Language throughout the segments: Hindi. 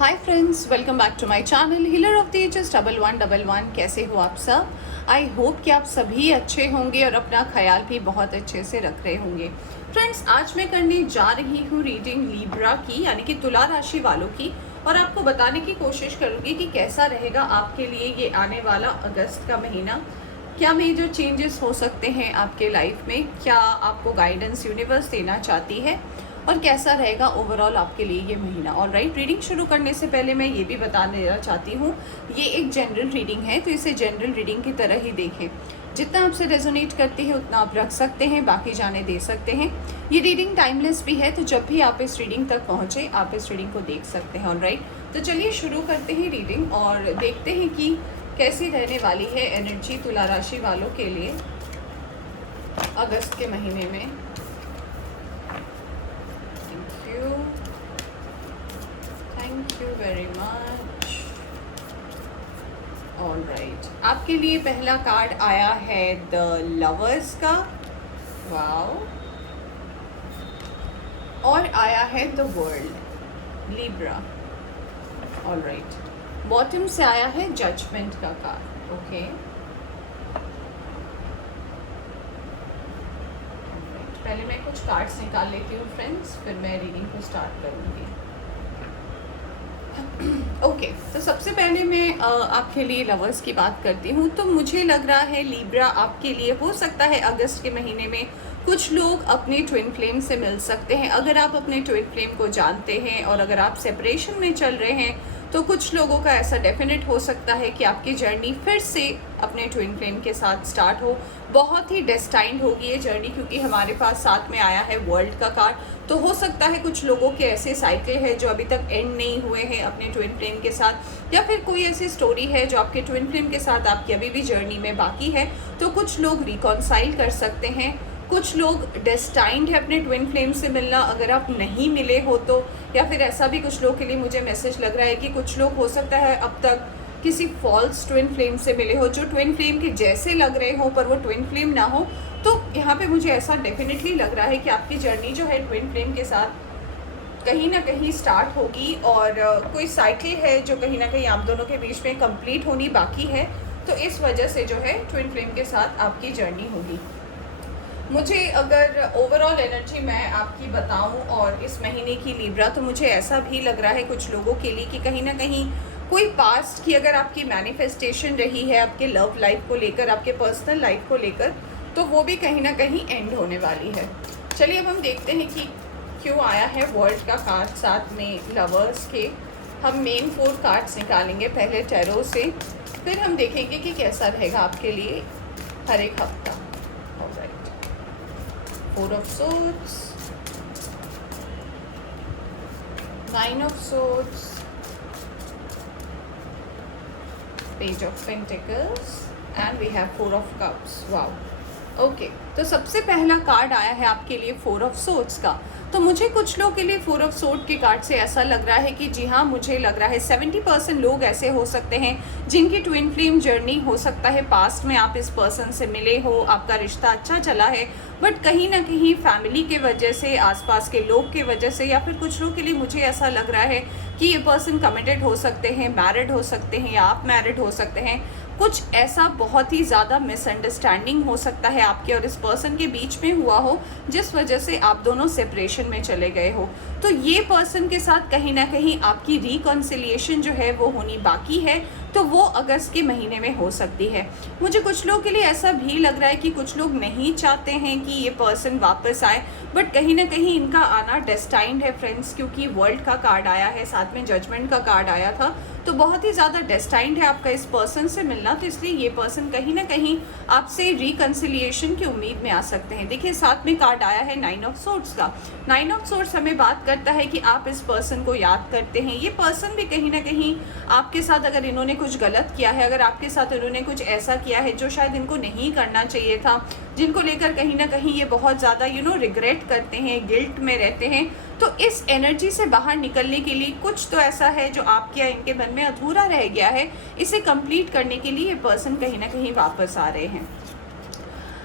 Hi friends, welcome back to my channel healer of the ages 1111। कैसे हो आप सब? आई होप कि आप सभी अच्छे होंगे और अपना ख्याल भी बहुत अच्छे से रख रहे होंगे। फ्रेंड्स, आज मैं करने जा रही हूँ रीडिंग लीब्रा की, यानी कि तुला राशि वालों की, और आपको बताने की कोशिश करूँगी कि कैसा रहेगा आपके लिए ये आने वाला अगस्त का महीना। क्या मेजर चेंजेस हो सकते हैं आपके लाइफ में, क्या आपको गाइडेंस यूनिवर्स देना चाहती है, और कैसा रहेगा ओवरऑल आपके लिए ये महीना। ऑल राइट, रीडिंग शुरू करने से पहले मैं ये भी बता देना चाहती हूँ, ये एक जनरल रीडिंग है, तो इसे जनरल रीडिंग की तरह ही देखें। जितना आपसे रेजोनेट करती है उतना आप रख सकते हैं, बाकी जाने दे सकते हैं। ये रीडिंग टाइमलेस भी है, तो जब भी आप इस रीडिंग तक पहुँचे आप इस रीडिंग को देख सकते हैं। ऑल राइट, तो चलिए शुरू करते हैं रीडिंग और देखते हैं कि कैसी रहने वाली है एनर्जी तुला राशि वालों के लिए अगस्त के महीने में। Thank you very much. All right, आपके लिए पहला कार्ड आया है द लवर्स का, वाओ, और आया है the world Libra. All right, bottom से आया है जजमेंट का कार्ड। ओके, पहले मैं कुछ कार्ड्स निकाल लेती हूँ फ्रेंड्स, फिर मैं रीडिंग को स्टार्ट करूँगी। ओके, तो सबसे पहले मैं आपके लिए लवर्स की बात करती हूँ। तो मुझे लग रहा है लीब्रा, आपके लिए हो सकता है अगस्त के महीने में कुछ लोग अपने ट्विन फ्लेम से मिल सकते हैं। अगर आप अपने ट्विन फ्लेम को जानते हैं और अगर आप सेपरेशन में चल रहे हैं तो कुछ लोगों का ऐसा डेफिनेट हो सकता है कि आपकी जर्नी फिर से अपने ट्विन फ्लेम के साथ स्टार्ट हो। बहुत ही डेस्टाइंड होगी ये जर्नी, क्योंकि हमारे पास साथ में आया है वर्ल्ड का कार्ड। तो हो सकता है कुछ लोगों के ऐसे साइकिल है जो अभी तक एंड नहीं हुए हैं अपने ट्विन फ्लेम के साथ, या फिर कोई ऐसी स्टोरी है जो आपके ट्विन फ्लेम के साथ आपकी अभी भी जर्नी में बाकी है। तो कुछ लोग रिकॉन्साइल कर सकते हैं, कुछ लोग डेस्टाइंड है अपने ट्विन फ्लेम से मिलना, अगर आप नहीं मिले हो तो। या फिर ऐसा भी कुछ लोग के लिए मुझे मैसेज लग रहा है कि कुछ लोग हो सकता है अब तक किसी फॉल्स ट्विन फ्लेम से मिले हो, जो ट्विन फ्लेम के जैसे लग रहे हो पर वो ट्विन फ्लेम ना हो। तो यहाँ पे मुझे ऐसा डेफिनेटली लग रहा है कि आपकी जर्नी जो है ट्विन फ्लेम के साथ कहीं ना कहीं स्टार्ट होगी, और कोई साइकिल है जो कहीं ना कहीं आप दोनों के बीच में कंप्लीट होनी बाकी है। तो इस वजह से जो है ट्विन फ्लेम के साथ आपकी जर्नी होगी। मुझे अगर ओवरऑल एनर्जी मैं आपकी बताऊं और इस महीने की लीब्रा, तो मुझे ऐसा भी लग रहा है कुछ लोगों के लिए कि कहीं ना कहीं कोई पास्ट की अगर आपकी मैनिफेस्टेशन रही है आपके लव लाइफ को लेकर, आपके पर्सनल लाइफ को लेकर, तो वो भी कहीं ना कहीं एंड होने वाली है। चलिए अब हम देखते हैं कि क्यों आया है वर्ल्ड का कार्ड साथ में लवर्स के। हम मेन 4 कार्ड्स निकालेंगे पहले टैरो से, फिर हम देखेंगे कि कैसा रहेगा आपके लिए हर एक हफ्ता। Four of Swords, Nine of Swords, Page of Pentacles, and we have Four of Cups. Wow. Okay, तो सबसे पहला कार्ड आया है आपके लिए 4 ऑफ सोर्ड्स का। तो मुझे कुछ लोगों के लिए 4 ऑफ सोर्ड के कार्ड से ऐसा लग रहा है कि जी हाँ, मुझे लग रहा है 70% लोग ऐसे हो सकते हैं जिनकी ट्विन फ्लेम जर्नी हो सकता है पास्ट में आप इस पर्सन से मिले हो, आपका रिश्ता अच्छा चला है, बट कहीं ना कहीं फैमिली के वजह से, आसपास के लोग के वजह से, या फिर कुछ लोग के लिए मुझे ऐसा लग रहा है कि ये पर्सन कमिटेड हो सकते हैं, मैरिड हो सकते हैं, या आप मैरिड हो सकते हैं। कुछ ऐसा बहुत ही ज़्यादा मिसअंडरस्टैंडिंग हो सकता है आपके और इस पर्सन के बीच में हुआ हो, जिस वजह से आप दोनों सेपरेशन में चले गए हो। तो ये पर्सन के साथ कहीं ना कहीं आपकी रिकॉन्सिलिएशन जो है वो होनी बाकी है, तो वो अगस्त के महीने में हो सकती है। मुझे कुछ लोगों के लिए ऐसा भी लग रहा है कि कुछ लोग नहीं चाहते हैं कि ये पर्सन वापस आए, बट कहीं ना कहीं इनका आना डेस्टाइंड है फ्रेंड्स, क्योंकि वर्ल्ड का कार्ड आया है, साथ में जजमेंट का कार्ड आया था। तो बहुत ही ज़्यादा डेस्टाइंड है आपका इस पर्सन से मिलना, तो इसलिए ये पर्सन कहीं ना कहीं आपसे रिकन्सिलिएशन की उम्मीद में आ सकते हैं। देखिए, साथ में कार्ड आया है 9 ऑफ सोर्ड्स का। 9 ऑफ सोर्ड्स हमें बात करता है कि आप इस पर्सन को याद करते हैं। ये पर्सन भी कहीं ना कहीं आपके साथ, अगर इन्होंने कुछ गलत किया है, अगर आपके साथ इन्होंने कुछ ऐसा किया है जो शायद इनको नहीं करना चाहिए था, जिनको लेकर कहीं ना कहीं ये बहुत ज़्यादा रिग्रेट करते हैं, गिल्ट में रहते हैं, तो इस एनर्जी से बाहर निकलने के लिए कुछ तो ऐसा है जो आपके या इनके मन में अधूरा रह गया है, इसे कंप्लीट करने के लिए ये पर्सन कहीं ना कहीं वापस आ रहे हैं।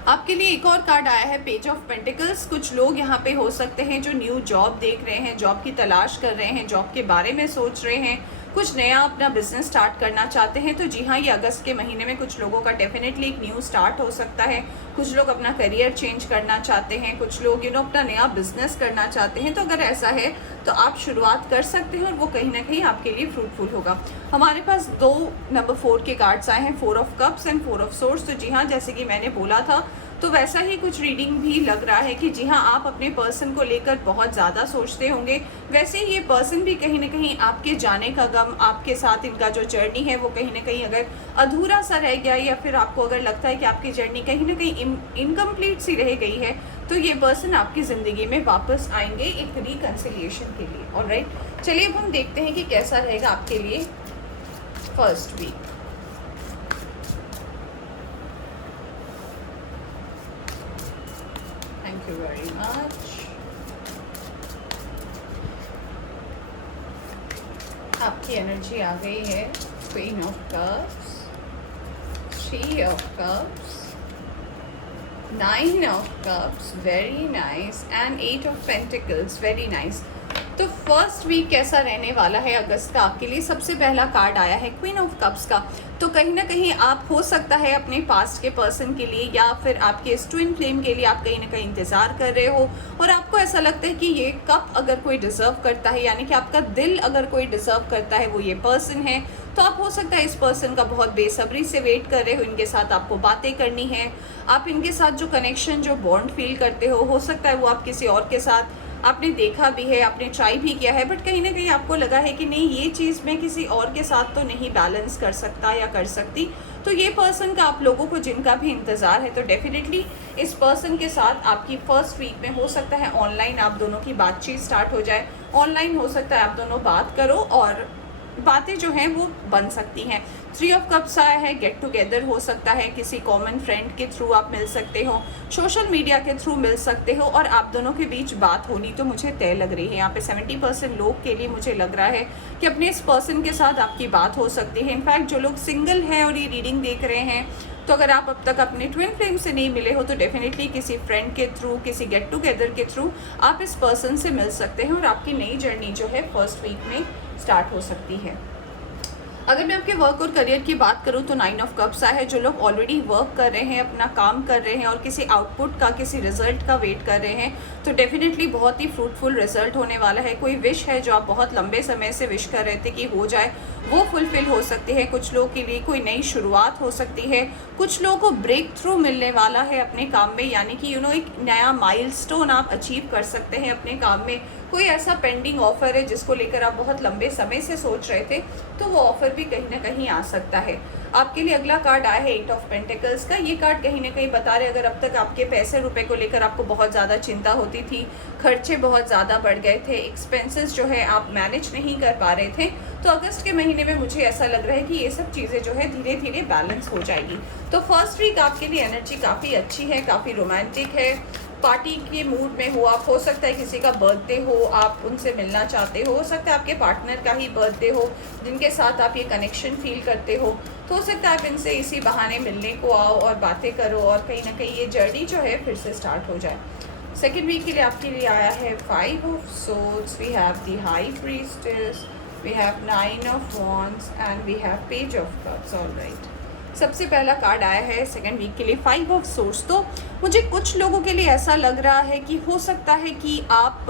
आपके लिए एक और कार्ड आया है पेज ऑफ पेंटिकल्स। कुछ लोग यहाँ पे हो सकते हैं जो न्यू जॉब देख रहे हैं, जॉब की तलाश कर रहे हैं, जॉब के बारे में सोच रहे हैं, कुछ नया अपना बिजनेस स्टार्ट करना चाहते हैं। तो जी हाँ, ये अगस्त के महीने में कुछ लोगों का डेफिनेटली एक न्यू स्टार्ट हो सकता है। कुछ लोग अपना करियर चेंज करना चाहते हैं, कुछ लोग अपना नया बिजनेस करना चाहते हैं। तो अगर ऐसा है तो आप शुरुआत कर सकते हैं और वो कहीं ना कहीं आपके लिए फ्रूटफुल होगा। हमारे पास 2 नंबर 4 के कार्ड्स आए हैं, 4 of cups and 4 of swords. तो जी हाँ, जैसे कि मैंने बोला था तो वैसा ही कुछ रीडिंग भी लग रहा है कि जी हाँ, आप अपने पर्सन को लेकर बहुत ज़्यादा सोचते होंगे। वैसे ही ये पर्सन भी कहीं ना कहीं आपके जाने का गम, आपके साथ इनका जो जर्नी है वो कहीं ना कहीं अगर अधूरा सा रह गया, या फिर आपको अगर लगता है कि आपकी जर्नी कहीं ना कहीं इनकम्प्लीट सी रह गई है, तो ये पर्सन आपकी ज़िंदगी में वापस आएंगे एक रिकन्सिलिएशन के लिए। ऑलराइट, चलिए अब हम देखते हैं कि कैसा रहेगा आपके लिए first week. Thank you very much. आपकी एनर्जी आ गई है queen of cups, 3 of cups, 9 of cups, very nice, and 8 of pentacles, very nice. तो फर्स्ट वीक कैसा रहने वाला है अगस्त का आपके लिए? सबसे पहला कार्ड आया है क्वीन ऑफ कप्स का। तो कहीं ना कहीं आप हो सकता है अपने पास्ट के पर्सन के लिए या फिर आपके इस ट्विन फ्लेम के लिए आप कहीं ना कहीं इंतज़ार कर रहे हो, और आपको ऐसा लगता है कि ये कप अगर कोई डिज़र्व करता है, यानी कि आपका दिल अगर कोई डिज़र्व करता है वो ये पर्सन है। तो आप हो सकता है इस पर्सन का बहुत बेसब्री से वेट कर रहे हो, इनके साथ आपको बातें करनी है, आप इनके साथ जो कनेक्शन, जो बॉन्ड फील करते हो सकता है वो आप किसी और के साथ आपने देखा भी है, आपने ट्राई भी किया है, बट कहीं ना कहीं आपको लगा है कि नहीं, ये चीज़ मैं किसी और के साथ तो नहीं बैलेंस कर सकता या कर सकती। तो ये पर्सन का आप लोगों को जिनका भी इंतज़ार है, तो डेफिनेटली इस पर्सन के साथ आपकी फर्स्ट वीक में हो सकता है ऑनलाइन आप दोनों की बातचीत स्टार्ट हो जाए। ऑनलाइन हो सकता है आप दोनों बात करो और बातें जो हैं वो बन सकती हैं। 3 ऑफ कप्स आया है, गेट टुगेदर हो सकता है, किसी कॉमन फ्रेंड के थ्रू आप मिल सकते हो, सोशल मीडिया के थ्रू मिल सकते हो, और आप दोनों के बीच बात होनी तो मुझे तय लग रही है। यहाँ पे 70% लोग के लिए मुझे लग रहा है कि अपने इस पर्सन के साथ आपकी बात हो सकती है। इनफैक्ट जो लोग सिंगल हैं और ये रीडिंग देख रहे हैं, तो अगर आप अब तक अपने ट्विन फ्लेम से नहीं मिले हो तो डेफिनेटली किसी फ्रेंड के थ्रू, किसी गेट टुगेदर के थ्रू आप इस पर्सन से मिल सकते हैं और आपकी नई जर्नी जो है फर्स्ट वीक में स्टार्ट हो सकती है। अगर मैं आपके वर्क और करियर की बात करूं तो 9 ऑफ कप्स आया है। जो लोग ऑलरेडी वर्क कर रहे हैं, अपना काम कर रहे हैं और किसी आउटपुट का, किसी रिजल्ट का वेट कर रहे हैं, तो डेफिनेटली बहुत ही फ्रूटफुल रिजल्ट होने वाला है। कोई विश है जो आप बहुत लंबे समय से विश कर रहे थे कि हो जाए, वो फुलफिल हो सकती है। कुछ लोगों के लिए कोई नई शुरुआत हो सकती है, कुछ लोगों को ब्रेक थ्रू मिलने वाला है अपने काम में, यानी कि एक नया माइलस्टोन आप अचीव कर सकते हैं अपने काम में। कोई ऐसा पेंडिंग ऑफर है जिसको लेकर आप बहुत लंबे समय से सोच रहे थे, तो वो ऑफर भी कहीं ना कहीं आ सकता है। आपके लिए अगला कार्ड आया है 8 ऑफ पेंटिकल्स का। ये कार्ड कहीं ना कहीं बता रहे अगर अब तक आपके पैसे रुपए को लेकर आपको बहुत ज़्यादा चिंता होती थी, खर्चे बहुत ज़्यादा बढ़ गए थे, एक्सपेंसेस जो है आप मैनेज नहीं कर पा रहे थे, तो अगस्त के महीने में मुझे ऐसा लग रहा है कि ये सब चीज़ें जो है धीरे धीरे बैलेंस हो जाएगी। तो फर्स्ट वीक आपके लिए एनर्जी काफ़ी अच्छी है, काफ़ी रोमांटिक है, पार्टी के मूड में हो सकता है किसी का बर्थडे हो, आप उनसे मिलना चाहते हो सकता है आपके पार्टनर का ही बर्थडे हो जिनके साथ आप ये कनेक्शन फील करते हो, तो हो सकता है आप इनसे इसी बहाने मिलने को आओ और बातें करो और कहीं ना कहीं ये जर्नी जो है फिर से स्टार्ट हो जाए। सेकेंड वीक के लिए आपके लिए आया है 5 of swords, we have the high priestess, we have 9 of wands and we have page of cups. Alright, सबसे पहला कार्ड आया है सेकेंड वीक के लिए 5 ऑफ सोर्ड्स। तो मुझे कुछ लोगों के लिए ऐसा लग रहा है कि हो सकता है कि आप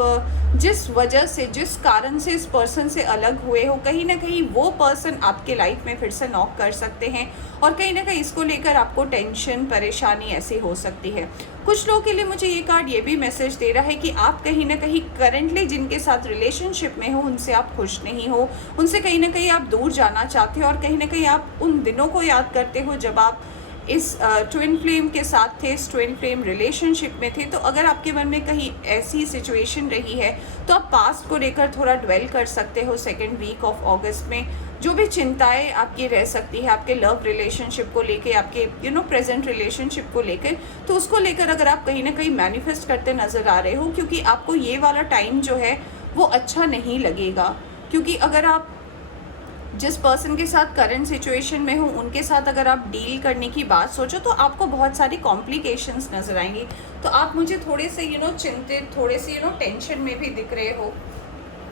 जिस वजह से, जिस कारण से इस पर्सन से अलग हुए हो, कहीं ना कहीं वो पर्सन आपके लाइफ में फिर से नॉक कर सकते हैं और कहीं ना कहीं इसको लेकर आपको टेंशन, परेशानी ऐसी हो सकती है। कुछ लोगों के लिए मुझे ये कार्ड ये भी मैसेज दे रहा है कि आप कहीं ना कहीं करंटली जिनके साथ रिलेशनशिप में हो उनसे आप खुश नहीं हो, उनसे कहीं ना कहीं आप दूर जाना चाहते हो और कहीं ना कहीं आप उन दिनों को याद करते हो जब आप इस ट्विन फ्लेम के साथ थे, इस ट्विन फ्लेम रिलेशनशिप में थे। तो अगर आपके मन में कहीं ऐसी सिचुएशन रही है तो आप पास्ट को लेकर थोड़ा ड्वेल कर सकते हो सेकेंड वीक ऑफ अगस्त में। जो भी चिंताएं आपकी रह सकती है आपके लव रिलेशनशिप को लेके, आपके प्रेजेंट रिलेशनशिप को लेकर, तो उसको लेकर अगर आप कहीं ना कहीं मैनिफेस्ट करते नज़र आ रहे हो, क्योंकि आपको ये वाला टाइम जो है वो अच्छा नहीं लगेगा। क्योंकि अगर आप जिस पर्सन के साथ करंट सिचुएशन में हूँ उनके साथ अगर आप डील करने की बात सोचो तो आपको बहुत सारी कॉम्प्लिकेशंस नज़र आएंगी। तो आप मुझे थोड़े से चिंतित, थोड़े से टेंशन में भी दिख रहे हो।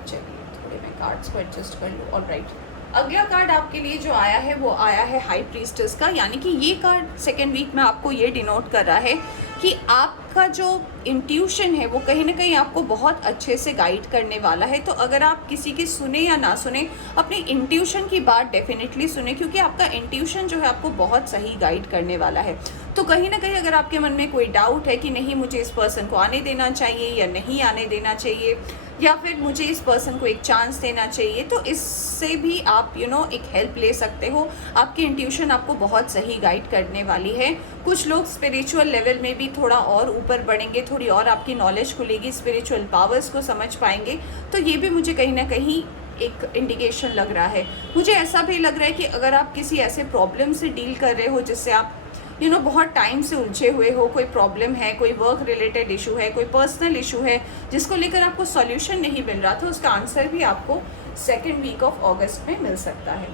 चलिए थोड़े मैं कार्ड्स को एडजस्ट कर लूँ। ऑलराइट, अगला कार्ड आपके लिए जो आया है वो आया है हाई प्रीस्टेस का, यानी कि ये कार्ड सेकेंड वीक में आपको ये डिनोट कर रहा है कि आपका जो इंट्यूशन है वो कहीं ना कहीं आपको बहुत अच्छे से गाइड करने वाला है। तो अगर आप किसी की सुने या ना सुने, अपनी इंट्यूशन की बात डेफिनेटली सुने, क्योंकि आपका इंट्यूशन जो है आपको बहुत सही गाइड करने वाला है। तो कहीं ना कहीं अगर आपके मन में कोई डाउट है कि नहीं मुझे इस पर्सन को आने देना चाहिए या नहीं आने देना चाहिए, या फिर मुझे इस पर्सन को एक चांस देना चाहिए, तो इससे भी आप एक हेल्प ले सकते हो। आपकी इंट्यूशन आपको बहुत सही गाइड करने वाली है। कुछ लोग स्पिरिचुअल लेवल में भी थोड़ा और ऊपर बढ़ेंगे, थोड़ी और आपकी नॉलेज खुलेगी, स्पिरिचुअल पावर्स को समझ पाएंगे। तो ये भी मुझे कहीं ना कहीं एक इंडिकेशन लग रहा है। मुझे ऐसा भी लग रहा है कि अगर आप किसी ऐसे प्रॉब्लम से डील कर रहे हो जिससे आप बहुत टाइम से उलझे हुए हो, कोई प्रॉब्लम है, कोई वर्क रिलेटेड इशू है, कोई पर्सनल इशू है जिसको लेकर आपको सॉल्यूशन नहीं मिल रहा था, उसका आंसर भी आपको सेकेंड वीक ऑफ अगस्त में मिल सकता है।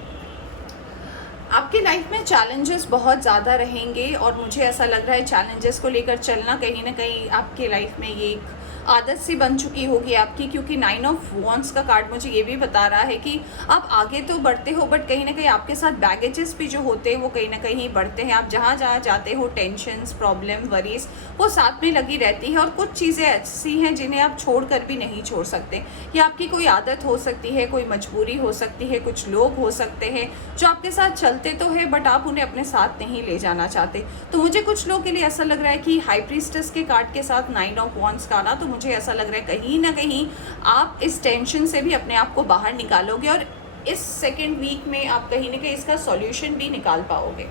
आपकी लाइफ में चैलेंजेस बहुत ज़्यादा रहेंगे और मुझे ऐसा लग रहा है चैलेंजेस को लेकर चलना कहीं ना कहीं आपकी लाइफ में ये एक आदत सी बन चुकी होगी आपकी, क्योंकि 9 ऑफ वॉन्ड्स का कार्ड मुझे ये भी बता रहा है कि आप आगे तो बढ़ते हो बट कहीं ना कहीं आपके साथ बैगेजेस भी जो होते हैं वो कहीं ना कहीं बढ़ते हैं। आप जहाँ जहाँ जाते हो टेंशन्स, प्रॉब्लम, वरीज वो साथ में लगी रहती है, और कुछ चीज़ें ऐसी हैं जिन्हें आप छोड़ कर भी नहीं छोड़ सकते। या आपकी कोई आदत हो सकती है, कोई मजबूरी हो सकती है, कुछ लोग हो सकते हैं जो आपके साथ चलते तो है बट आप उन्हें अपने साथ नहीं ले जाना चाहते। तो मुझे कुछ लोगों के लिए ऐसा लग रहा है कि हाई प्रीस्टेस के कार्ड के साथ 9 ऑफ वॉन्ड्स का ना, तो मुझे ऐसा लग रहा है कहीं ना कहीं आप इस टेंशन से भी अपने आप को बाहर निकालोगे और इस सेकेंड वीक में आप कहीं ना कहीं इसका सॉल्यूशन भी निकाल पाओगे।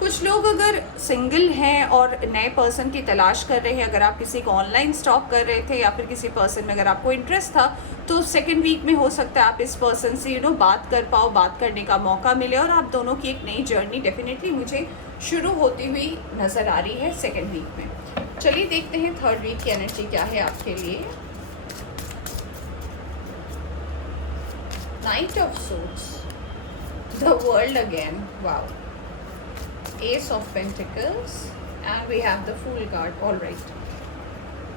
कुछ लोग अगर सिंगल हैं और नए पर्सन की तलाश कर रहे हैं, अगर आप किसी को ऑनलाइन स्टॉक कर रहे थे या फिर किसी पर्सन में अगर आपको इंटरेस्ट था, तो सेकेंड वीक में हो सकता है आप इस पर्सन से बात कर पाओ, बात करने का मौका मिले और आप दोनों की एक नई जर्नी डेफिनेटली मुझे शुरू होती हुई नज़र आ रही है सेकेंड वीक में। चलिए देखते हैं थर्ड वीक की एनर्जी क्या है आपके लिए। Night of swords, the world again, wow, Ace of Pentacles and we have the Fool card. All right.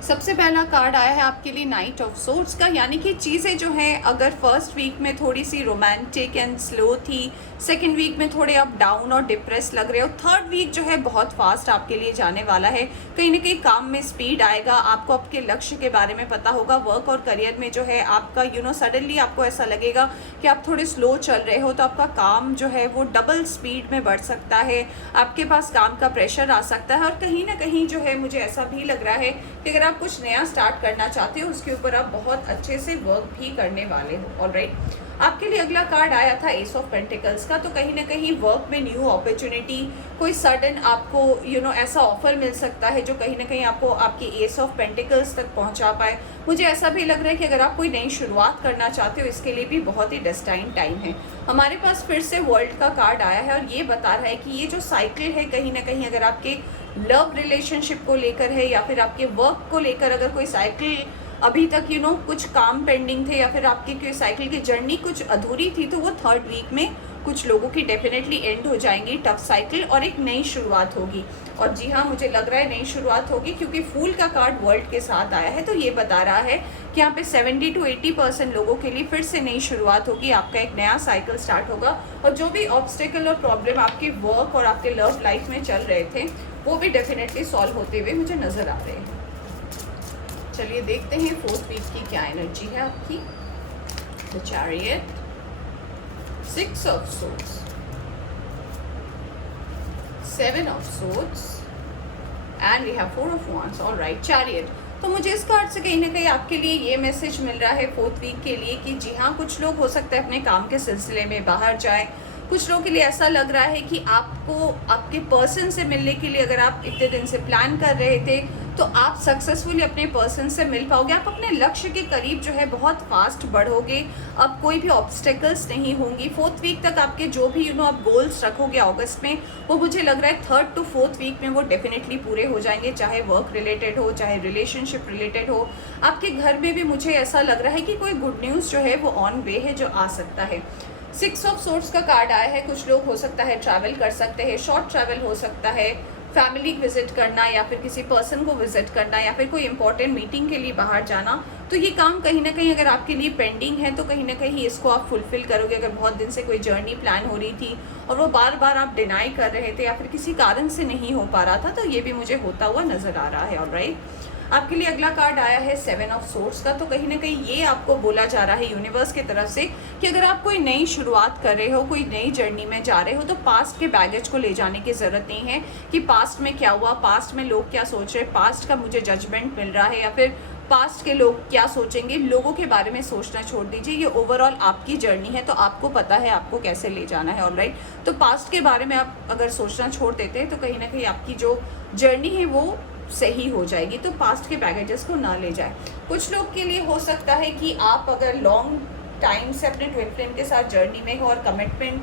सबसे पहला कार्ड आया है आपके लिए नाइट ऑफ सोर्ड्स का, यानी कि चीज़ें जो हैं अगर फर्स्ट वीक में थोड़ी सी रोमांटिक एंड स्लो थी, सेकंड वीक में थोड़े आप डाउन और डिप्रेस लग रहे हो, थर्ड वीक जो है बहुत फास्ट आपके लिए जाने वाला है। कहीं ना कहीं काम में स्पीड आएगा, आपको आपके लक्ष्य के बारे में पता होगा। वर्क और करियर में जो है आपका सडनली आपको ऐसा लगेगा कि आप थोड़े स्लो चल रहे हो, तो आपका काम जो है वो डबल स्पीड में बढ़ सकता है, आपके पास काम का प्रेशर आ सकता है। और कहीं ना कहीं जो है मुझे ऐसा भी लग रहा है कि अगर आप कुछ नया स्टार्ट करना चाहते हो उसके ऊपर आप बहुत अच्छे से वर्क भी करने वाले हो। ऑलराइट, आपके लिए अगला कार्ड आया था एस ऑफ पेंटिकल्स का, तो कहीं ना कहीं वर्क में न्यू अपॉर्चुनिटी, कोई सडन आपको ऐसा ऑफर मिल सकता है जो कहीं ना कहीं आपको आपकी एस ऑफ पेंटिकल्स तक पहुंचा पाए। मुझे ऐसा भी लग रहा है कि अगर आप कोई नई शुरुआत करना चाहते हो इसके लिए भी बहुत ही डेस्टाइन टाइम है। हमारे पास फिर से वर्ल्ड का कार्ड आया है और ये बता रहा है कि ये जो साइकिल है कहीं ना कहीं अगर आपके लव रिलेशनशिप को लेकर है या फिर आपके वर्क को लेकर अगर कोई साइकिल अभी तक कुछ काम पेंडिंग थे या फिर आपकी कोई साइकिल की जर्नी कुछ अधूरी थी, तो वो थर्ड वीक में कुछ लोगों की डेफिनेटली एंड हो जाएंगी टफ साइकिल और एक नई शुरुआत होगी। और जी हाँ, मुझे लग रहा है नई शुरुआत होगी क्योंकि फूल का कार्ड वर्ल्ड के साथ आया है, तो ये बता रहा है कि यहाँ पे 70 to 80% लोगों के लिए फिर से नई शुरुआत होगी, आपका एक नया साइकिल स्टार्ट होगा और जो भी ऑब्स्टिकल और प्रॉब्लम आपके वर्क और आपके लव लाइफ में चल रहे थे वो भी डेफिनेटली सॉल्व होते हुए मुझे नजर आ रहे हैं। चलिए देखते हैं फोर्थ वीक की क्या एनर्जी है आपकी। The chariot, 6 of swords, 7 of swords and we have 4 of wands. All right, chariot। तो मुझे इस कार्ड से कहीं ना कहीं आपके लिए ये मैसेज मिल रहा है फोर्थ वीक के लिए कि जी हाँ, कुछ लोग हो सकता है अपने काम के सिलसिले में बाहर जाए। कुछ लोगों के लिए ऐसा लग रहा है कि आपको आपके पर्सन से मिलने के लिए अगर आप इतने दिन से प्लान कर रहे थे तो आप सक्सेसफुली अपने पर्सन से मिल पाओगे, आप अपने लक्ष्य के करीब जो है बहुत फास्ट बढ़ोगे, अब कोई भी ऑब्स्टेकल्स नहीं होंगी। 4th वीक तक आपके जो भी आप गोल्स रखोगे अगस्त में, वो मुझे लग रहा है 3rd to 4th वीक में वो डेफिनेटली पूरे हो जाएंगे, चाहे वर्क रिलेटेड हो, चाहे रिलेशनशिप रिलेटेड हो। आपके घर में भी मुझे ऐसा लग रहा है कि कोई गुड न्यूज़ जो है वो ऑन वे है, जो आ सकता है। 6 ऑफ सोर्ड्स का कार्ड आया है। कुछ लोग हो सकता है ट्रैवल कर सकते हैं, शॉर्ट ट्रैवल हो सकता है, फैमिली विजिट करना या फिर किसी पर्सन को विजिट करना या फिर कोई इंपॉर्टेंट मीटिंग के लिए बाहर जाना। तो ये काम कहीं ना कहीं अगर आपके लिए पेंडिंग है तो कहीं ना कहीं इसको आप फुलफिल करोगे। अगर बहुत दिन से कोई जर्नी प्लान हो रही थी और वो बार बार आप डिनाई कर रहे थे या फिर किसी कारण से नहीं हो पा रहा था, तो ये भी मुझे होता हुआ नजर आ रहा है। ऑलराइट, आपके लिए अगला कार्ड आया है 7 ऑफ सोर्ड्स का। तो कहीं ना कहीं ये आपको बोला जा रहा है यूनिवर्स की तरफ से कि अगर आप कोई नई शुरुआत कर रहे हो, कोई नई जर्नी में जा रहे हो, तो पास्ट के बैगेज को ले जाने की ज़रूरत नहीं है कि पास्ट में क्या हुआ, पास्ट में लोग क्या सोच रहे हैं, पास्ट का मुझे जजमेंट मिल रहा है या फिर पास्ट के लोग क्या सोचेंगे। लोगों के बारे में सोचना छोड़ दीजिए, ये ओवरऑल आपकी जर्नी है, तो आपको पता है आपको कैसे ले जाना है। ऑलराइट, तो पास्ट के बारे में आप अगर सोचना छोड़ देते हैं तो कहीं ना कहीं आपकी जो जर्नी है वो सही हो जाएगी। तो पास्ट के बैगेजेस को ना ले जाए। कुछ लोग के लिए हो सकता है कि आप अगर लॉन्ग टाइम से अपने ट्विन फ्लेम के साथ जर्नी में हो और कमिटमेंट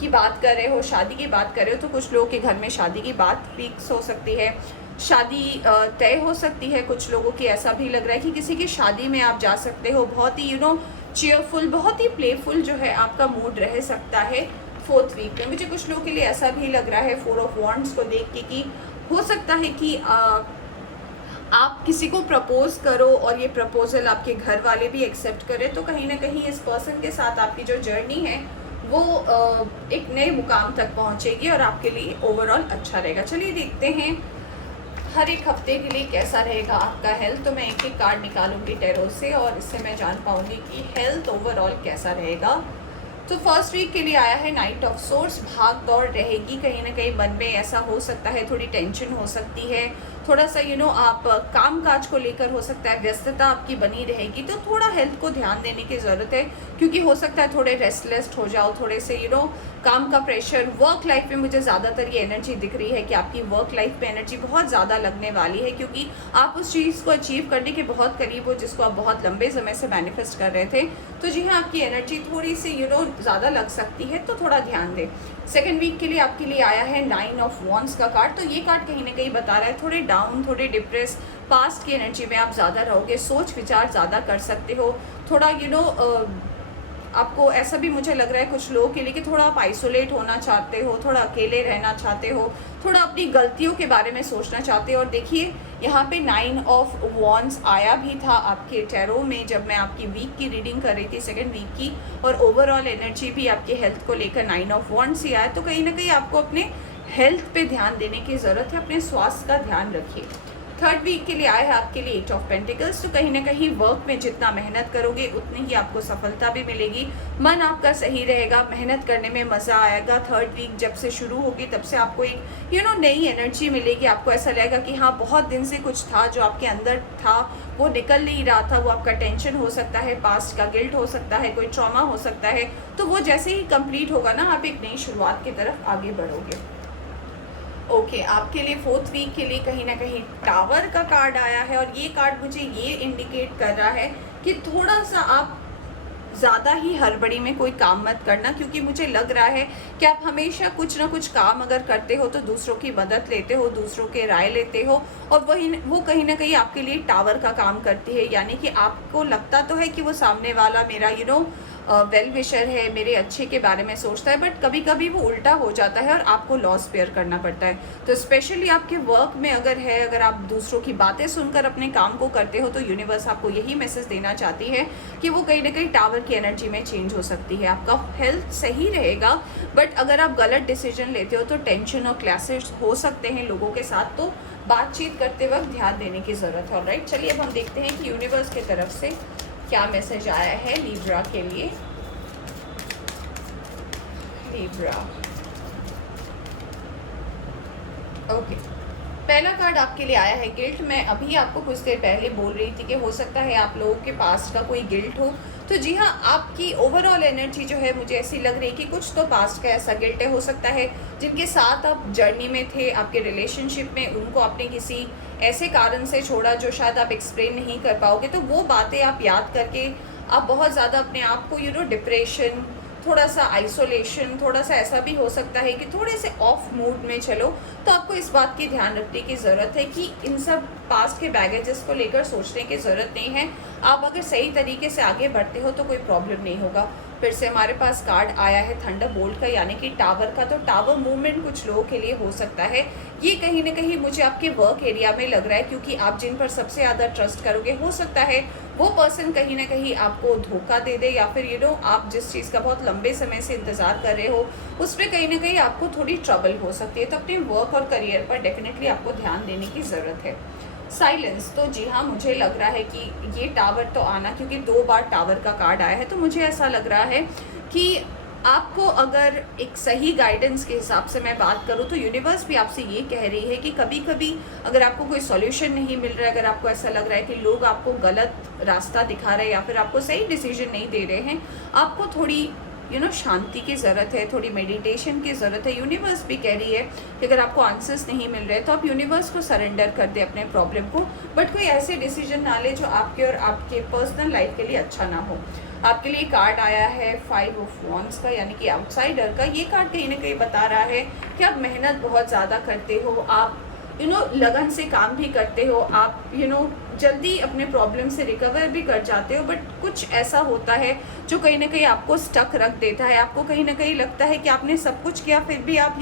की बात कर रहे हो, शादी की बात कर रहे हो, तो कुछ लोगों के घर में शादी की बात फिक्स हो सकती है, शादी तय हो सकती है। कुछ लोगों की ऐसा भी लग रहा है कि किसी की शादी में आप जा सकते हो। बहुत ही चीयरफुल, बहुत ही प्लेफुल जो है आपका मूड रह सकता है 4th वीक में। मुझे कुछ लोगों के लिए ऐसा भी लग रहा है 4 ऑफ वॉन्ड्स को देख के कि हो सकता है कि आप किसी को प्रपोज करो और ये प्रपोजल आपके घर वाले भी एक्सेप्ट करें, तो कहीं ना कहीं इस पर्सन के साथ आपकी जो जर्नी है वो एक नए मुकाम तक पहुंचेगी और आपके लिए ओवरऑल अच्छा रहेगा। चलिए देखते हैं हर एक हफ्ते के लिए कैसा रहेगा आपका हेल्थ। तो मैं एक एक कार्ड निकालूंगी टैरो से और इससे मैं जान पाऊंगी कि हेल्थ ओवरऑल कैसा रहेगा। तो 1st वीक के लिए आया है नाइट ऑफ सोर्ड्स। भाग दौड़ रहेगी, कहीं ना कहीं मन में ऐसा हो सकता है, थोड़ी टेंशन हो सकती है, थोड़ा सा आप काम काज को लेकर हो सकता है व्यस्तता आपकी बनी रहेगी। तो थोड़ा हेल्थ को ध्यान देने की ज़रूरत है, क्योंकि हो सकता है थोड़े रेस्टलेस हो जाओ, थोड़े से काम का प्रेशर। वर्क लाइफ में मुझे ज़्यादातर ये एनर्जी दिख रही है कि आपकी वर्क लाइफ पे एनर्जी बहुत ज़्यादा लगने वाली है, क्योंकि आप उस चीज़ को अचीव करने के बहुत करीब हो जिसको आप बहुत लंबे समय से मैनिफेस्ट कर रहे थे। तो जी हाँ, आपकी एनर्जी थोड़ी सी ज़्यादा लग सकती है, तो थोड़ा ध्यान दें। 2nd वीक के लिए आपके लिए आया है 9 ऑफ वॉन्ड्स का कार्ड। तो ये कार्ड कहीं ना कहीं बता रहा है थोड़े डाउन, थोड़े डिप्रेस, पास्ट की एनर्जी में आप ज़्यादा रहोगे, सोच विचार ज़्यादा कर सकते हो। थोड़ा आपको ऐसा भी मुझे लग रहा है कुछ लोगों के लिए कि थोड़ा आप आइसोलेट होना चाहते हो, थोड़ा अकेले रहना चाहते हो, थोड़ा अपनी गलतियों के बारे में सोचना चाहते हो। और देखिए यहाँ पे 9 ऑफ वॉन्ड्स आया भी था आपके टैरो में जब मैं आपकी वीक की रीडिंग कर रही थी, 2nd वीक की, और ओवरऑल एनर्जी भी आपके हेल्थ को लेकर 9 ऑफ वॉन्ड्स ही आया। तो कहीं ना कहीं आपको अपने हेल्थ पे ध्यान देने की ज़रूरत है, अपने स्वास्थ्य का ध्यान रखिए। 3rd वीक के लिए आया है आपके लिए 8 ऑफ पेंटिकल्स। तो कहीं ना कहीं वर्क में जितना मेहनत करोगे उतनी ही आपको सफलता भी मिलेगी, मन आपका सही रहेगा, मेहनत करने में मज़ा आएगा। 3rd वीक जब से शुरू होगी तब से आपको एक नई एनर्जी मिलेगी। आपको ऐसा लगेगा कि हाँ, बहुत दिन से कुछ था जो आपके अंदर था वो निकल नहीं रहा था, वो आपका टेंशन हो सकता है, पास्ट का गिल्ट हो सकता है, कोई ट्रॉमा हो सकता है। तो वो जैसे ही कंप्लीट होगा ना, आप एक नई शुरुआत की तरफ आगे बढ़ोगे। ओके, आपके लिए 4th वीक के लिए कहीं ना कहीं टावर का कार्ड आया है और ये कार्ड मुझे ये इंडिकेट कर रहा है कि थोड़ा सा आप ज़्यादा ही हड़बड़ी में कोई काम मत करना, क्योंकि मुझे लग रहा है कि आप हमेशा कुछ ना कुछ काम अगर करते हो तो दूसरों की मदद लेते हो, दूसरों के राय लेते हो, और वो कहीं ना कहीं आपके लिए टावर का काम करती है। यानी कि आपको लगता तो है कि वो सामने वाला मेरा वेल विशर है, मेरे अच्छे के बारे में सोचता है, बट कभी कभी वो उल्टा हो जाता है और आपको लॉस बेयर करना पड़ता है। तो स्पेशली आपके वर्क में अगर आप दूसरों की बातें सुनकर अपने काम को करते हो, तो यूनिवर्स आपको यही मैसेज देना चाहती है कि वो कहीं ना कहीं टावर की एनर्जी में चेंज हो सकती है। आपका हेल्थ सही रहेगा, बट अगर आप गलत डिसीजन लेते हो तो टेंशन और क्लैशेस हो सकते हैं लोगों के साथ, तो बातचीत करते वक्त ध्यान देने की ज़रूरत है। ऑलराइट, चलिए अब हम देखते हैं कि यूनिवर्स की तरफ से क्या मैसेज आया है लिब्रा के लिए। लिब्रा, ओके, पहला कार्ड आपके लिए आया है गिल्ट। मैं अभी आपको कुछ देर पहले बोल रही थी कि हो सकता है आप लोगों के पास का कोई गिल्ट हो तो जी हाँ, आपकी ओवरऑल एनर्जी जो है मुझे ऐसी लग रही है कि कुछ तो पास्ट का ऐसा गिल्ट हो सकता है, जिनके साथ आप जर्नी में थे, आपके रिलेशनशिप में, उनको आपने किसी ऐसे कारण से छोड़ा जो शायद आप एक्सप्लेन नहीं कर पाओगे। तो वो बातें आप याद करके आप बहुत ज़्यादा अपने आप को डिप्रेशन, थोड़ा सा आइसोलेशन, थोड़ा सा ऐसा भी हो सकता है कि थोड़े से ऑफ मूड में चलो। तो आपको इस बात की ध्यान रखने की ज़रूरत है कि इन सब पास्ट के बैगेजेस को लेकर सोचने की ज़रूरत नहीं है। आप अगर सही तरीके से आगे बढ़ते हो तो कोई प्रॉब्लम नहीं होगा। फिर से हमारे पास कार्ड आया है थंडरबोल्ट का, यानी कि टावर का। तो टावर मूवमेंट कुछ लोगों के लिए हो सकता है। ये कहीं ना कहीं मुझे आपके वर्क एरिया में लग रहा है, क्योंकि आप जिन पर सबसे ज़्यादा ट्रस्ट करोगे, हो सकता है वो पर्सन कहीं ना कहीं आपको धोखा दे दे, या फिर आप जिस चीज़ का बहुत लंबे समय से इंतज़ार कर रहे हो उस पर कहीं ना कहीं आपको थोड़ी ट्रबल हो सकती है। तो अपने वर्क और करियर पर डेफिनेटली आपको ध्यान देने की ज़रूरत है। साइलेंस, तो जी हाँ, मुझे लग रहा है कि ये टावर तो आना, क्योंकि 2 बार टावर का कार्ड आया है, तो मुझे ऐसा लग रहा है कि आपको अगर एक सही गाइडेंस के हिसाब से मैं बात करूँ तो यूनिवर्स भी आपसे ये कह रही है कि कभी कभी अगर आपको कोई सॉल्यूशन नहीं मिल रहा है, अगर आपको ऐसा लग रहा है कि लोग आपको गलत रास्ता दिखा रहे हैं या फिर आपको सही डिसीजन नहीं दे रहे हैं, आपको थोड़ी शांति की ज़रूरत है, थोड़ी मेडिटेशन की ज़रूरत है। यूनिवर्स भी कह रही है कि अगर आपको आंसर्स नहीं मिल रहे तो आप यूनिवर्स को सरेंडर कर दें अपने प्रॉब्लम को, बट कोई ऐसे डिसीजन ना ले जो आपके और आपके पर्सनल लाइफ के लिए अच्छा ना हो। आपके लिए कार्ड आया है 5 ऑफ वॉन्ड्स का, यानी कि आउटसाइडर का। ये कार्ड कहीं ना कहीं बता रहा है कि आप मेहनत बहुत ज़्यादा करते हो, आप लगन से काम भी करते हो, आप जल्दी अपने प्रॉब्लम से रिकवर भी कर जाते हो, बट कुछ ऐसा होता है जो कहीं ना कहीं आपको स्टक रख देता है। आपको कहीं ना कहीं लगता है कि आपने सब कुछ किया फिर भी आप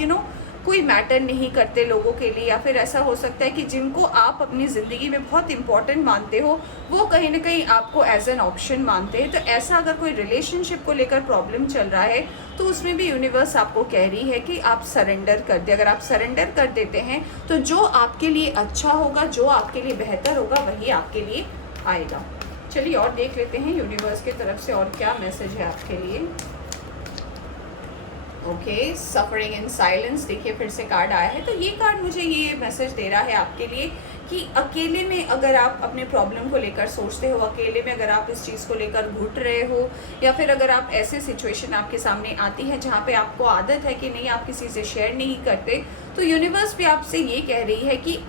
कोई मैटर नहीं करते लोगों के लिए, या फिर ऐसा हो सकता है कि जिनको आप अपनी ज़िंदगी में बहुत इंपॉर्टेंट मानते हो वो कहीं ना कहीं आपको एज एन ऑप्शन मानते हैं। तो ऐसा अगर कोई रिलेशनशिप को लेकर प्रॉब्लम चल रहा है तो उसमें भी यूनिवर्स आपको कह रही है कि आप सरेंडर कर दे। अगर आप सरेंडर कर देते हैं तो जो आपके लिए अच्छा होगा, जो आपके लिए बेहतर होगा, वही आपके लिए आएगा। चलिए और देख लेते हैं यूनिवर्स की तरफ से और क्या मैसेज है आपके लिए। ओके, सफरिंग इन साइलेंस, देखिए फिर से कार्ड आया है। तो ये कार्ड मुझे ये मैसेज दे रहा है आपके लिए कि अकेले में अगर आप अपने प्रॉब्लम को लेकर सोचते हो, अकेले में अगर आप इस चीज़ को लेकर घुट रहे हो, या फिर अगर आप ऐसे सिचुएशन आपके सामने आती है जहाँ पे आपको आदत है कि नहीं आप किसी से शेयर नहीं करते, तो यूनिवर्स भी आपसे ये कह रही है कि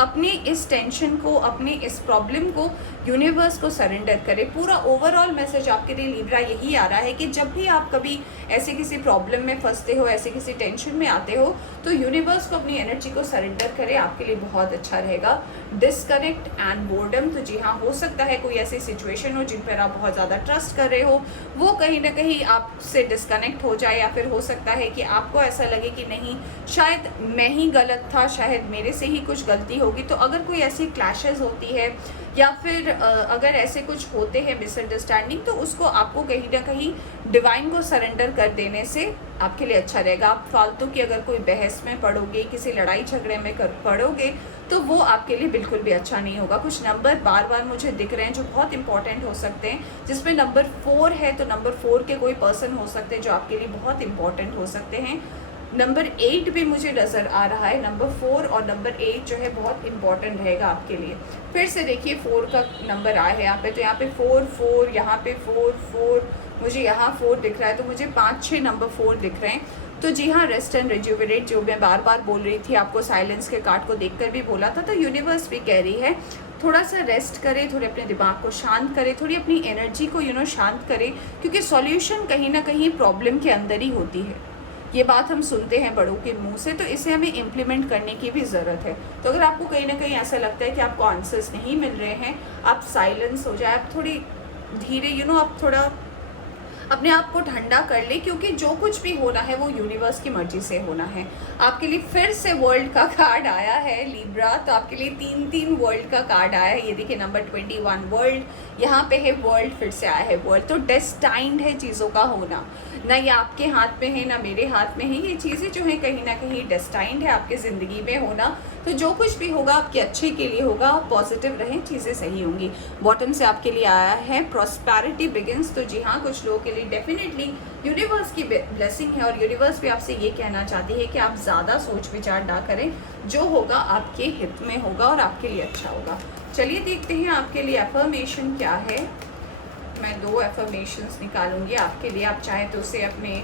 अपने इस टेंशन को, अपने इस प्रॉब्लम को यूनिवर्स को सरेंडर करें। पूरा ओवरऑल मैसेज आपके लिए लिब्रा यही आ रहा है कि जब भी आप कभी ऐसे किसी प्रॉब्लम में फंसते हो, ऐसे किसी टेंशन में आते हो, तो यूनिवर्स को अपनी एनर्जी को सरेंडर करें, आपके लिए बहुत अच्छा रहेगा। डिस्कनेक्ट एंड बोर्डम, तो जी हाँ, हो सकता है कोई ऐसी सिचुएशन हो जिन पर आप बहुत ज़्यादा ट्रस्ट कर रहे हो, वो कहीं ना कहीं आपसे डिस्कनेक्ट हो जाए, या फिर हो सकता है कि आपको ऐसा लगे कि नहीं शायद मैं ही गलत था, शायद मेरे से ही कुछ गलती होगी। तो अगर कोई ऐसी क्लैशेस होती है या फिर अगर ऐसे कुछ होते हैं मिसअंडरस्टैंडिंग, तो उसको आपको कहीं ना कहीं डिवाइन को सरेंडर कर देने से आपके लिए अच्छा रहेगा। आप फालतू की अगर कोई बहस में पड़ोगे, किसी लड़ाई झगड़े में पड़ोगे, तो वो आपके लिए बिल्कुल भी अच्छा नहीं होगा। कुछ नंबर बार बार मुझे दिख रहे हैं जो बहुत इंपॉर्टेंट हो सकते हैं, जिसमें नंबर 4 है, तो नंबर 4 के कोई पर्सन हो सकते हैं जो आपके लिए बहुत इंपॉर्टेंट हो सकते हैं। नंबर 8 भी मुझे नज़र आ रहा है। नंबर 4 और नंबर 8 जो है बहुत इंपॉर्टेंट रहेगा आपके लिए। फिर से देखिए 4 का नंबर आया है यहाँ पे, तो यहाँ पे 4 4, यहाँ पे 4 4, मुझे यहाँ 4 दिख रहा है, तो मुझे 5 6 नंबर 4 दिख रहे हैं। तो जी हाँ, रेस्ट एंड रिज्यूवरेट जो मैं बार बार बोल रही थी, आपको साइलेंस के कार्ड को देखकर भी बोला था, तो यूनिवर्स भी कह रही है थोड़ा सा रेस्ट करें, थोड़े अपने दिमाग को शांत करें, थोड़ी अपनी एनर्जी को शांत करें, क्योंकि सॉल्यूशन कहीं ना कहीं प्रॉब्लम के अंदर ही होती है। ये बात हम सुनते हैं बड़ों के मुंह से, तो इसे हमें इम्प्लीमेंट करने की भी ज़रूरत है। तो अगर आपको कहीं ना कहीं ऐसा लगता है कि आपको आंसर्स नहीं मिल रहे हैं, आप साइलेंस हो जाए, आप थोड़ी धीरे आप थोड़ा अपने आप को ठंडा कर ले, क्योंकि जो कुछ भी होना है वो यूनिवर्स की मर्जी से होना है। आपके लिए फिर से वर्ल्ड का कार्ड आया है लिब्रा, तो आपके लिए 3 वर्ल्ड का कार्ड आया है। ये देखिए नंबर 21 वर्ल्ड, यहाँ पे है वर्ल्ड, फिर से आया है वर्ल्ड। तो डेस्टाइंड है चीज़ों का होना, ना ये आपके हाथ में है ना मेरे हाथ में है, ये चीज़ें जो है कहीं ना कहीं डेस्टाइंड है आपके ज़िंदगी में होना। तो जो कुछ भी होगा आपके अच्छे के लिए होगा, आप पॉजिटिव रहें, चीज़ें सही होंगी। बॉटम से आपके लिए आया है प्रॉस्पेरिटी बिगिंस, तो जी हाँ, कुछ लोगों के लिए डेफिनेटली यूनिवर्स की ब्लेसिंग है, और यूनिवर्स भी आपसे ये कहना चाहती है कि आप ज़्यादा सोच विचार ना करें, जो होगा आपके हित में होगा और आपके लिए अच्छा होगा। चलिए देखते हैं आपके लिए अफर्मेशन क्या है। मैं 2 एफर्मेशंस निकालूंगी आपके लिए। आप चाहें तो उसे अपने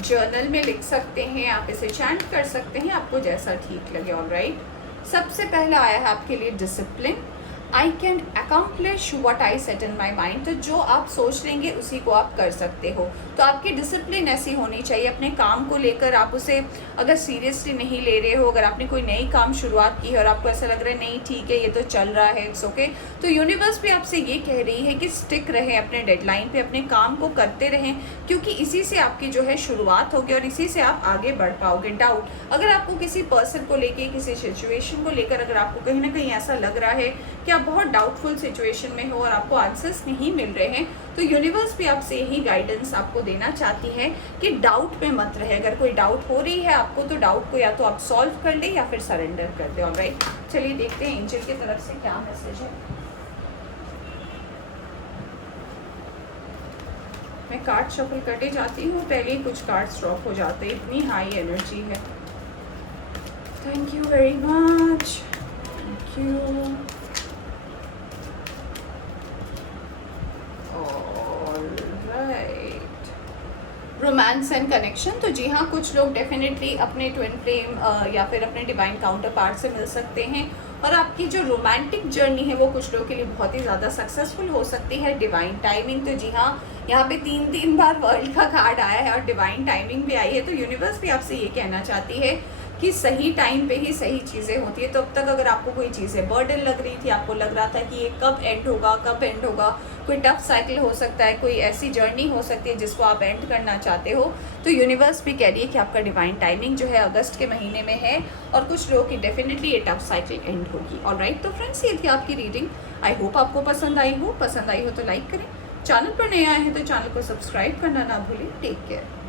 जर्नल में लिख सकते हैं, आप इसे चैंट कर सकते हैं, आपको जैसा ठीक लगे। ऑलराइट, सबसे पहला आया है आपके लिए discipline. I can accomplish what I set in my mind. तो जो आप सोच लेंगे उसी को आप कर सकते हो। तो आपकी डिसिप्लिन ऐसी होनी चाहिए अपने काम को लेकर, आप उसे अगर सीरियसली नहीं ले रहे हो, अगर आपने कोई नई काम शुरुआत की है और आपको ऐसा लग रहा है नहीं ठीक है ये तो चल रहा है, इट्स ओके, तो यूनिवर्स भी आपसे ये कह रही है कि स्टिक रहें अपने डेडलाइन पे, अपने काम को करते रहें, क्योंकि इसी से आपकी जो है शुरुआत होगी और इसी से आप आगे बढ़ पाओगे। डाउट, अगर आपको किसी पर्सन को लेके, किसी सिचुएशन को लेकर अगर आपको कहीं ना कहीं ऐसा लग रहा है कि आप बहुत डाउटफुल सिचुएशन में हो और आपको आंसर्स नहीं मिल रहे हैं, तो यूनिवर्स भी आपसे यही गाइडेंस आपको देना चाहती है कि डाउट में मत रहे। अगर कोई डाउट हो रही है आपको, तो डाउट को या तो आप सॉल्व कर ले या फिर सरेंडर कर दे। ऑलराइट, चलिए देखते हैं एंजल की तरफ से क्या मैसेज है। मैं कार्ड शफल करते जाती हूँ, पहले ही कुछ कार्ड्स ड्रॉप हो जाते हैं, इतनी हाई एनर्जी है। Thank you very much, thank you. Romance and connection, तो जी हाँ, कुछ लोग डेफिनेटली अपने ट्विन फ्लेम या फिर अपने डिवाइन काउंटर पार्ट से मिल सकते हैं और आपकी जो रोमांटिक जर्नी है वो कुछ लोगों के लिए बहुत ही ज़्यादा सक्सेसफुल हो सकती है। डिवाइन टाइमिंग, तो जी हाँ, यहाँ पे 3 बार वर्ल्ड का कार्ड आया है और डिवाइन टाइमिंग भी आई है। तो यूनिवर्स भी आपसे ये कहना चाहती है कि सही टाइम पे ही सही चीज़ें होती है। तो अब तक अगर आपको कोई चीज़ें बर्डन लग रही थी, आपको लग रहा था कि ये कब एंड होगा, कब एंड होगा, कोई टफ साइकिल हो सकता है, कोई ऐसी जर्नी हो सकती है जिसको आप एंड करना चाहते हो, तो यूनिवर्स भी कह रही है कि आपका डिवाइन टाइमिंग जो है अगस्त के महीने में है और कुछ लोगों की डेफिनेटली ये टफ साइकिल एंड होगी। ऑलराइट, तो फ्रेंड्स ये थी आपकी रीडिंग। आई होप आपको पसंद आई हो तो लाइक करें, चैनल पर नए आए हैं तो चैनल को सब्सक्राइब करना ना भूलें। Take care.